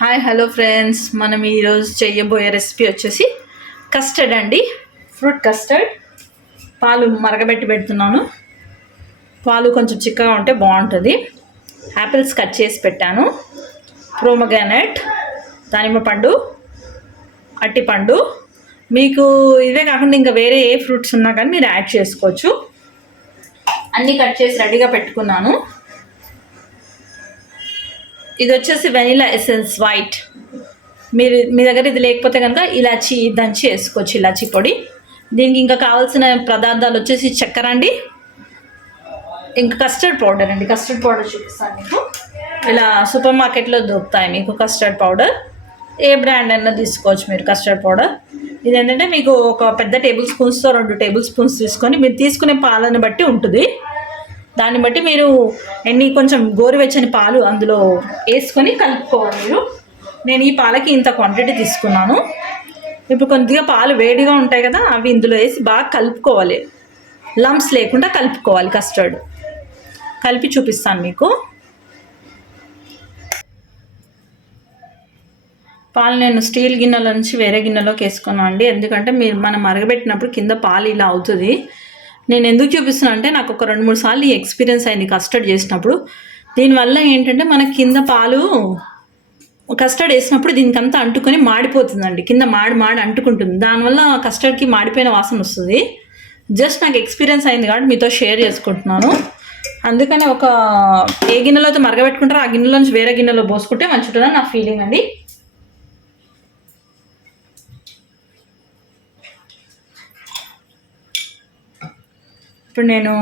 Hi hello friends, మనం ఈరోజు చేయబోయే రెసిపీ వచ్చేసి కస్టర్డ్ అండి. Fruit custard. పాలు మరగబెట్టి పెడుతున్నాను. పాలు కొంచెం చిక్కగా ఉంటే బాగుంటుంది. యాపిల్స్ కట్ చేసి పెట్టాను. ప్రోమోగ్రానైట్, దానిమ్మ పండు, అట్టిపండు. మీకు ఇవే కాకుండా ఇంకా వేరే ఏ ఫ్రూట్స్ ఉన్నా కానీ మీరు యాడ్ చేసుకోవచ్చు. అన్నీ కట్ చేసి రెడీగా పెట్టుకున్నాను. ఇది వచ్చేసి వెనిలా ఎసెన్స్ వైట్. మీ దగ్గర ఇది లేకపోతే కనుక ఇలాచి దంచి వేసుకోవచ్చు, ఇలాచి పొడి. దీనికి ఇంకా కావాల్సిన పదార్థాలు వచ్చేసి చక్కెర అండి, ఇంకా కస్టర్డ్ పౌడర్ అండి. కస్టర్డ్ పౌడర్ చూపిస్తాను మీకు. ఇలా సూపర్ మార్కెట్లో దొరుకుతాయి మీకు కస్టర్డ్ పౌడర్. ఏ బ్రాండ్ అయినా తీసుకోవచ్చు మీరు కస్టర్డ్ పౌడర్. ఇదేంటంటే మీకు ఒక పెద్ద టేబుల్ స్పూన్స్తో 2 టేబుల్ స్పూన్స్ తీసుకొని మీరు తీసుకునే పాలను బట్టి ఉంటుంది. దాన్ని బట్టి మీరు కొంచెం గోరువెచ్చని పాలు అందులో వేసుకొని కలుపుకోవాలి మీరు. నేను ఈ పాలకి ఇంత క్వాంటిటీ తీసుకున్నాను. ఇప్పుడు కొద్దిగా పాలు వేడిగా ఉంటాయి కదా, అవి ఇందులో వేసి బాగా కలుపుకోవాలి. లంప్స్ లేకుండా కలుపుకోవాలి. కస్టర్డ్ కలిపి చూపిస్తాను మీకు. పాలు నేను స్టీల్ గిన్నెల నుంచి వేరే గిన్నెలోకి వేసుకున్నాను అండి. ఎందుకంటే మనం మరగబెట్టినప్పుడు కింద పాలు ఇలా అవుతుంది. నేను ఎందుకు చూపిస్తున్నాను అంటే నాకు ఒక 2-3 సార్లు ఈ ఎక్స్పీరియన్స్ అయింది కస్టర్డ్ చేసినప్పుడు. దీనివల్ల ఏంటంటే మన కింద పాలు కస్టర్డ్ వేసినప్పుడు దీనికంతా అంటుకొని మాడిపోతుందండి. కింద మాడి అంటుకుంటుంది. దానివల్ల కస్టర్డ్కి మాడిపోయిన వాసన వస్తుంది. జస్ట్ నాకు ఎక్స్పీరియన్స్ అయింది కాబట్టి మీతో షేర్ చేసుకుంటున్నాను. అందుకనే ఒక ఏ గిన్నెలో అయితే మరగబెట్టుకుంటారో ఆ గిన్నెలో నుంచి వేరే గిన్నెలో పోసుకుంటే మంచిగా నా ఫీలింగ్ అండి. ఇప్పుడు నేను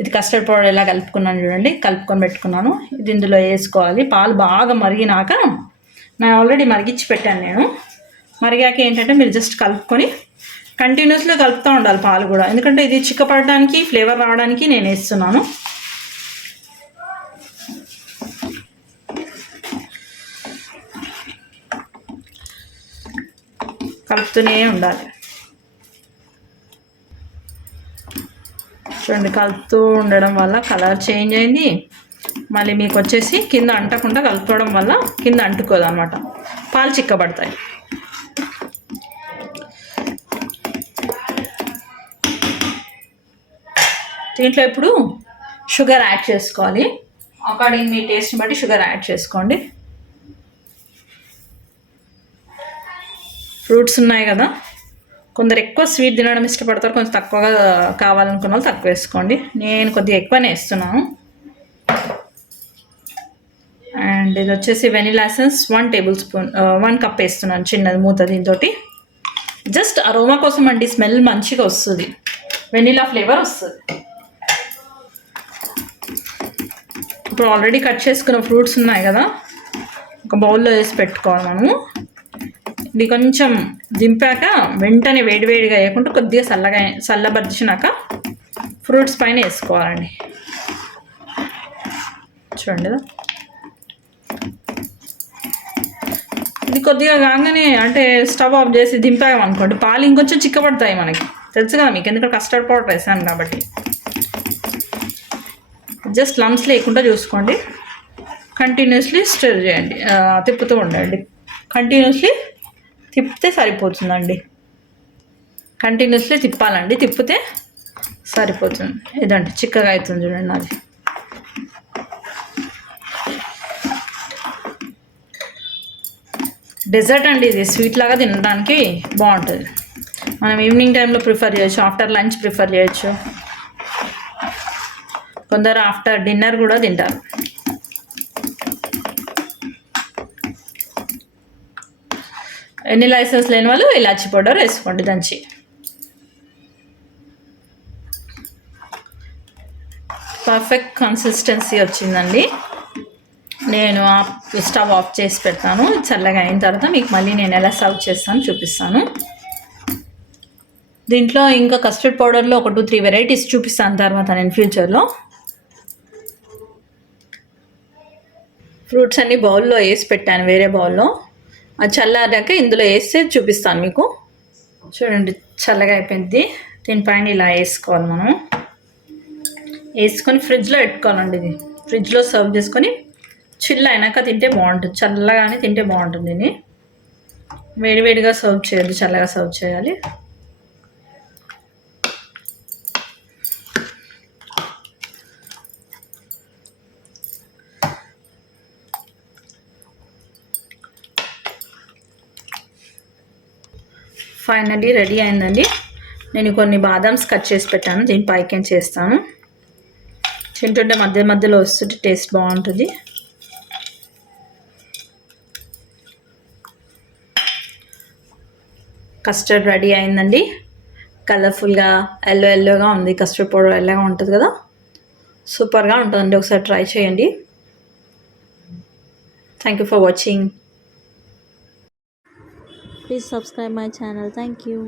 ఇది కస్టర్డ్ పౌడర్ ఎలా కలుపుకున్నాను చూడండి. కలుపుకొని పెట్టుకున్నాను. ఇది ఇందులో వేసుకోవాలి. పాలు బాగా మరిగినాక, నేను ఆల్రెడీ మరిగించి పెట్టాను. నేను మరిగాక ఏంటంటే మీరు జస్ట్ కలుపుకొని కంటిన్యూస్గా కలుపుతూ ఉండాలి పాలు కూడా. ఎందుకంటే ఇది చిక్కపడడానికి, ఫ్లేవర్ రావడానికి నేను వేస్తున్నాను. కలుపుతూనే ఉండాలి. చూడండి, కలుపుతూ ఉండడం వల్ల కలర్ చేంజ్ అయింది. మళ్ళీ మీకు వచ్చేసి కింద అంటకుండా కలుపుకోవడం వల్ల కింద అంటుకోదు అనమాట. పాలు చిక్కబడతాయి. దీంట్లో ఇప్పుడు షుగర్ యాడ్ చేసుకోవాలి. అకార్డింగ్ మీ టేస్ట్ని బట్టి షుగర్ యాడ్ చేసుకోండి. ఫ్రూట్స్ ఉన్నాయి కదా, కొందరు ఎక్కువ స్వీట్ తినడం ఇష్టపడతారు, కొంచెం తక్కువగా కావాలనుకున్న వాళ్ళు తక్కువ వేసుకోండి. నేను కొద్దిగా ఎక్కువనే వేస్తున్నాను. అండ్ ఇది వచ్చేసి vanilla essence 1 table spoon 1 cup వేస్తున్నాను, చిన్నది మూత. దీంతో జస్ట్ అరోమా కోసం అండి, స్మెల్ మంచిగా వస్తుంది, వెనిలా ఫ్లేవర్ వస్తుంది. ఇప్పుడు ఆల్రెడీ కట్ చేసుకున్న ఫ్రూట్స్ ఉన్నాయి కదా, ఒక బౌల్లో వేసి పెట్టుకోవాలి మనము. ఇది కొంచెం దింపాక వెంటనే వేడివేడిగా వేయకుండా కొద్దిగా చల్లబరిచినాక ఫ్రూట్స్ పైన వేసుకోవాలండి. చూడండి, ఇది కొద్దిగా కాగానే అంటే స్టవ్ ఆఫ్ చేసి దింపామనుకోండి, పాలు ఇంకొంచెం చిక్కబడతాయి మనకి. తెలుసు కదా మీకు, ఎందుకంటే కస్టర్డ్ పౌడర్ వేసాను కాబట్టి. జస్ట్ లంప్స్ లేకుండా చూసుకోండి. కంటిన్యూస్లీ స్టిర్ చేయండి, తిప్పుతూ ఉండండి. కంటిన్యూస్లీ తిప్పితే సరిపోతుందండి. కంటిన్యూస్లీ తిప్పాలండి, తిప్పితే సరిపోతుంది. ఇదండి చిక్కగా అవుతుంది చూడండి. అది డెజర్ట్ అండి. ఇది స్వీట్ లాగా తినడానికి బాగుంటుంది. మనం ఈవినింగ్ టైంలో ప్రిఫర్ చేయొచ్చు, ఆఫ్టర్ లంచ్ ప్రిఫర్ చేయొచ్చు. కొందరు ఆఫ్టర్ డిన్నర్ కూడా తింటారు. వెనిలా ఎసెన్స్ లేని వాళ్ళు ఇలాచి పౌడర్ వేసుకోండి దంచి. పర్ఫెక్ట్ కన్సిస్టెన్సీ వచ్చిందండి. నేను స్టవ్ ఆఫ్ చేసి పెడతాను. చల్లగా అయిన తర్వాత మీకు మళ్ళీ నేను ఎలా సర్వ్ చేస్తాను చూపిస్తాను. దీంట్లో ఇంకా కస్టర్డ్ పౌడర్లో ఒక 2-3 వెరైటీస్ చూపిస్తాను తర్వాత నేను ఫ్యూచర్లో. ఫ్రూట్స్ అన్ని బౌల్లో వేసి పెట్టాను, వేరే బౌల్లో. అది చల్లారాక ఇందులో వేస్తే చూపిస్తాను మీకు. చూడండి, చల్లగా అయిపోయింది. దీనిపైన ఇలా వేసుకోవాలి మనం. వేసుకొని ఫ్రిడ్జ్లో పెట్టుకోవాలండి. ఇది ఫ్రిడ్జ్లో సర్వ్ చేసుకొని చిల్ అయినాక తింటే బాగుంటుంది, చల్లగానే తింటే బాగుంటుంది. దీన్ని వేడివేడిగా సర్వ్ చేయొద్దు, చల్లగా సర్వ్ చేయాలి. ఫైనల్లీ రెడీ అయిందండి. నేను కొన్ని బాదామ్స్ కట్ చేసి పెట్టాను, దీని పైకి చేస్తాను. తింటుంటే మధ్య మధ్యలో వస్తుంటే టేస్ట్ బాగుంటుంది. కస్టర్డ్ రెడీ అయిందండి. కలర్ఫుల్గా ఎల్లోగా ఉంది. కస్టర్డ్ పౌడర్ ఎల్లోగా ఉంటుంది కదా, సూపర్గా ఉంటుందండి. ఒకసారి ట్రై చేయండి. Thank you for watching. Please subscribe my channel. Thank you.